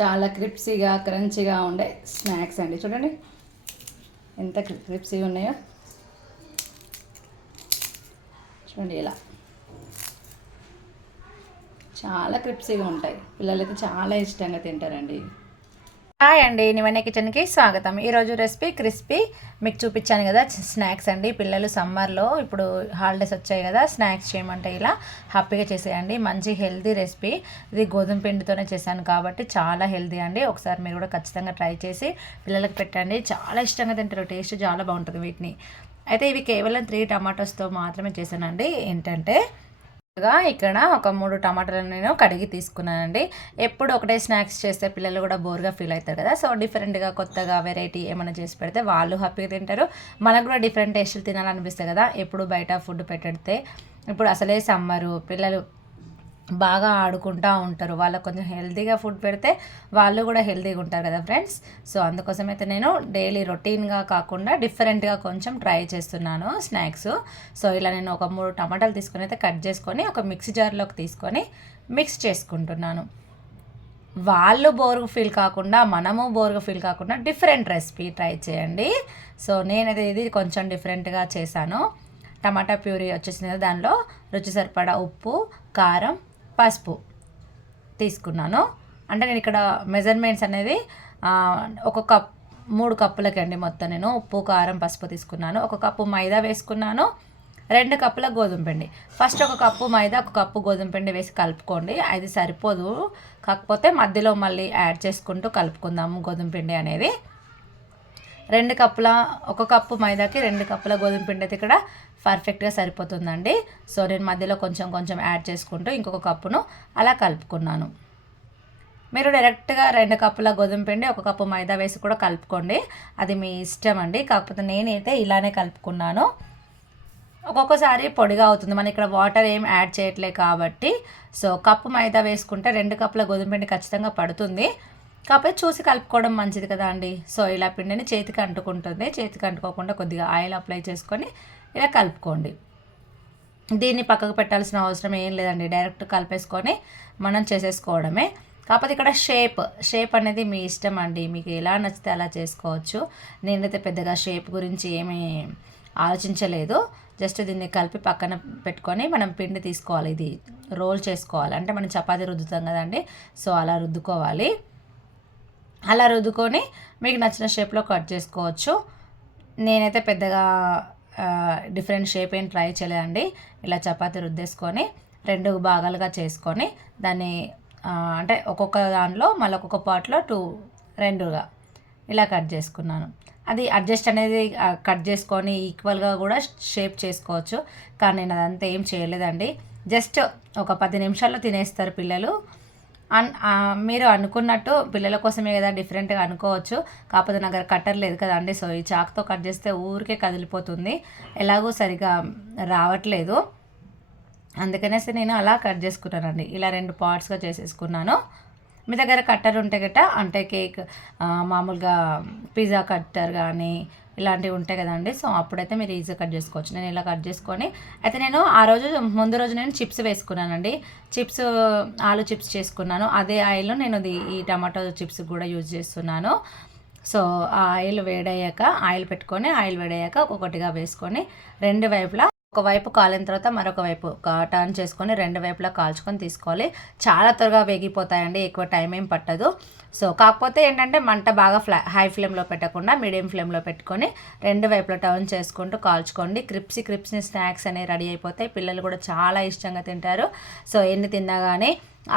చాలా క్రిప్సీగా క్రంచీగా ఉండే స్నాక్స్ అండి. చూడండి. ఎంత క్రిప్సీగా ఉన్నాయో. చూడండి ఇలా. చాలా క్రిప్సీగా ఉంటాయి. పిల్లలైతే చాలా ఇష్టంగా తింటారండి. హాయ్ అండి నివన్న కిచెన్కి స్వాగతం. ఈరోజు రెసిపీ క్రిస్పీ. మీకు చూపించాను కదా స్నాక్స్ అండి. పిల్లలు సమ్మర్లో ఇప్పుడు హాలిడేస్ వచ్చాయి కదా స్నాక్స్ చేయమంటే ఇలా హ్యాపీగా చేసేయండి. మంచి హెల్తీ రెసిపీ. ఇది గోధుమ పిండితోనే చేశాను కాబట్టి చాలా హెల్తీ అండి. ఒకసారి మీరు కూడా ఖచ్చితంగా ట్రై చేసి పిల్లలకు పెట్టండి. చాలా ఇష్టంగా తింటారు. టేస్ట్ చాలా బాగుంటుంది వీటిని. అయితే ఇవి కేవలం త్రీ టమాటోస్తో మాత్రమే చేశానండి. ఏంటంటే ఇక్కడ ఒక మూడు టమాటాలు నేను కడిగి తీసుకున్నానండి. ఎప్పుడు ఒకటే స్నాక్స్ చేస్తే పిల్లలు కూడా బోర్గా ఫీల్ అవుతారు కదా. సో డిఫరెంట్గా కొత్తగా వెరైటీ ఏమైనా చేసి పెడితే వాళ్ళు హ్యాపీగా తింటారు. మనకు కూడా డిఫరెంట్ టేస్ట్లు తినాలనిపిస్తాయి కదా. ఎప్పుడు బయట ఫుడ్ పెట్టడితే ఇప్పుడు అసలే సమ్మరు పిల్లలు బాగా ఆడుకుంటూ ఉంటారు. వాళ్ళకు కొంచెం హెల్తీగా ఫుడ్ పెడితే వాళ్ళు కూడా హెల్తీగా ఉంటారు కదా ఫ్రెండ్స్? సో అందుకోసం అయితే నేను డైలీ రొటీన్గా కాకుండా డిఫరెంట్గా కొంచెం ట్రై చేస్తున్నాను స్నాక్స్. సో ఇలా నేను ఒక మూడు టమాటాలు తీసుకొని అయితే కట్ చేసుకొని ఒక మిక్సీ జార్లోకి తీసుకొని మిక్స్ చేసుకుంటున్నాను. వాళ్ళు బోర్గా ఫీల్ కాకుండా మనము బోర్గా ఫీల్ కాకుండా డిఫరెంట్ రెసిపీ ట్రై చేయండి. సో నేనైతే ఇది కొంచెం డిఫరెంట్గా చేశాను. టమాటా ప్యూరీ వచ్చేసింది దానిలో. రుచి సరిపడా ఉప్పు కారం పసుపు తీసుకున్నాను. అంటే నేను ఇక్కడ మెజర్మెంట్స్ అనేది ఒక కప్ మూడు కప్పులకి అండి మొత్తం నేను ఉప్పు కారం పసుపు తీసుకున్నాను. ఒక కప్పు మైదా వేసుకున్నాను. రెండు కప్పుల గోధుమ పిండి. ఫస్ట్ ఒక కప్పు మైదా ఒక కప్పు గోధుమ పిండి వేసి కలుపుకోండి. అది సరిపోదు. కాకపోతే మధ్యలో మళ్ళీ యాడ్ చేసుకుంటూ కలుపుకుందాము గోధుమ పిండి అనేది. రెండు కప్పుల ఒక కప్పు మైదాకి రెండు కప్పుల గోధుమ పిండి అయితే ఇక్కడ పర్ఫెక్ట్గా సరిపోతుందండి. సో నేను మధ్యలో కొంచెం కొంచెం యాడ్ చేసుకుంటూ ఇంకొక కప్పును అలా కలుపుకున్నాను. మీరు డైరెక్ట్గా రెండు కప్పుల గోధుమ పిండి ఒక కప్పు మైదా వేసి కూడా కలుపుకోండి. అది మీ ఇష్టం అండి. కాకపోతే నేనైతే ఇలానే కలుపుకున్నాను. ఒక్కొక్కసారి పొడిగా అవుతుంది. మనం ఇక్కడ వాటర్ ఏం యాడ్ చేయట్లే కాబట్టి. సో కప్పు మైదా వేసుకుంటే రెండు కప్పుల గోధుమ పిండి ఖచ్చితంగా పడుతుంది. కాకపోతే చూసి కలుపుకోవడం మంచిది కదా అండి. సో ఇలా పిండిని చేతికి అంటుకుంటుంది. చేతికి అంటుకోకుండా కొద్దిగా ఆయిల్ అప్లై చేసుకొని ఇలా కలుపుకోండి. దీన్ని పక్కకు పెట్టాల్సిన అవసరం ఏం లేదండి. డైరెక్ట్ కలిపేసుకొని మనం చేసేసుకోవడమే. కాకపోతే ఇక్కడ షేప్ షేప్ అనేది మీ ఇష్టం అండి. మీకు ఎలా నచ్చితే అలా చేసుకోవచ్చు. నేనైతే పెద్దగా షేప్ గురించి ఏమీ ఆలోచించలేదు. జస్ట్ దీన్ని కలిపి పక్కన పెట్టుకొని మనం పిండి తీసుకోవాలి. ఇది రోల్ చేసుకోవాలి. అంటే మనం చపాతీ రుద్దుతాం కదండి. సో అలా రుద్దుకోవాలి. అలా రుద్దుకొని మీకు నచ్చిన షేప్లో కట్ చేసుకోవచ్చు. నేనైతే పెద్దగా డిఫరెంట్ షేప్ ఏం ట్రై చేయలేదండి. ఇలా చపాతీ రుద్దేసుకొని రెండు భాగాలుగా చేసుకొని దాన్ని అంటే ఒక్కొక్క దానిలో మళ్ళీ ఒక్కొక్క పార్ట్లో టూ రెండుగా ఇలా కట్ చేసుకున్నాను. అది అడ్జస్ట్ అనేది కట్ చేసుకొని ఈక్వల్గా కూడా షేప్ చేసుకోవచ్చు. కానీ నేను అదంతా ఏం చేయలేదండి. జస్ట్ ఒక పది నిమిషాల్లో తినేస్తారు పిల్లలు. అన్ మీరు అనుకున్నట్టు పిల్లల కోసమే కదా డిఫరెంట్గా అనుకోవచ్చు. కాకపోతే నా దగ్గర కట్టర్ లేదు కదండి. సో ఈ చాక్తో కట్ చేస్తే ఊరికే కదిలిపోతుంది. ఎలాగో సరిగా రావట్లేదు. అందుకనేసి నేను అలా కట్ చేసుకున్నానండి. ఇలా రెండు పార్ట్స్గా చేసేసుకున్నాను. మీ దగ్గర కట్టర్ ఉంటే గట అంటే కేక్ మామూలుగా పిజ్జా కట్టర్ కానీ ఇలాంటివి ఉంటాయి కదండి. సో అప్పుడైతే మీరు ఈజీగా కట్ చేసుకోవచ్చు. నేను ఇలా కట్ చేసుకొని అయితే నేను ఆ రోజు ముందు రోజు నేను చిప్స్ వేసుకున్నానండి. చిప్స్ ఆలు చిప్స్ చేసుకున్నాను. అదే ఆయిల్ నేను ఈ టమాటో చిప్స్ కూడా యూజ్ చేస్తున్నాను. సో ఆ ఆయిల్ వేడయ్యాక ఆయిల్ పెట్టుకొని ఆయిల్ వేడయ్యాక ఒక్కొక్కటిగా వేసుకొని రెండు వైపులా ఒకవైపు కాలిన తర్వాత మరొక వైపు టర్న్ చేసుకొని రెండు వైపులా కాల్చుకొని తీసుకోవాలి. చాలా త్వరగా వేగిపోతాయండి ఎక్కువ టైం ఏం పట్టదు. సో కాకపోతే ఏంటంటే మంట బాగా ఫ్లా హై ఫ్లేమ్లో పెట్టకుండా మీడియం ఫ్లేమ్లో పెట్టుకొని రెండు వైపులా టర్న్ చేసుకుంటూ కాల్చుకోండి. క్రిప్సీ క్రిప్సీ స్నాక్స్ అనేవి రెడీ అయిపోతాయి. పిల్లలు కూడా చాలా ఇష్టంగా తింటారు. సో ఎన్ని తిన్నా కానీ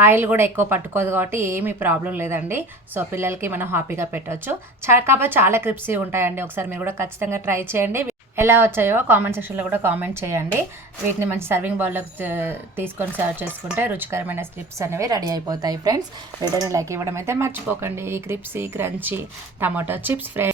ఆయిల్ కూడా ఎక్కువ పట్టుకోదు కాబట్టి ఏమీ ప్రాబ్లం లేదండి. సో పిల్లలకి మనం హ్యాపీగా పెట్టవచ్చు చాలా కాకపోతే చాలా క్రిప్సీ ఉంటాయండి. ఒకసారి మీరు కూడా ఖచ్చితంగా ట్రై చేయండి. ఎలా వచ్చాయో కామెంట్ సెక్షన్లో కూడా కామెంట్ చేయండి. వీటిని మంచి సర్వింగ్ బౌల్లోకి తీసుకొని సర్వ్ చేసుకుంటే రుచికరమైన క్రిప్స్ అనేవి రెడీ అయిపోతాయి ఫ్రెండ్స్ వీడియోని లైక్ ఇవ్వడం అయితే మర్చిపోకండి. ఈ crispy crunchy tomato chips fry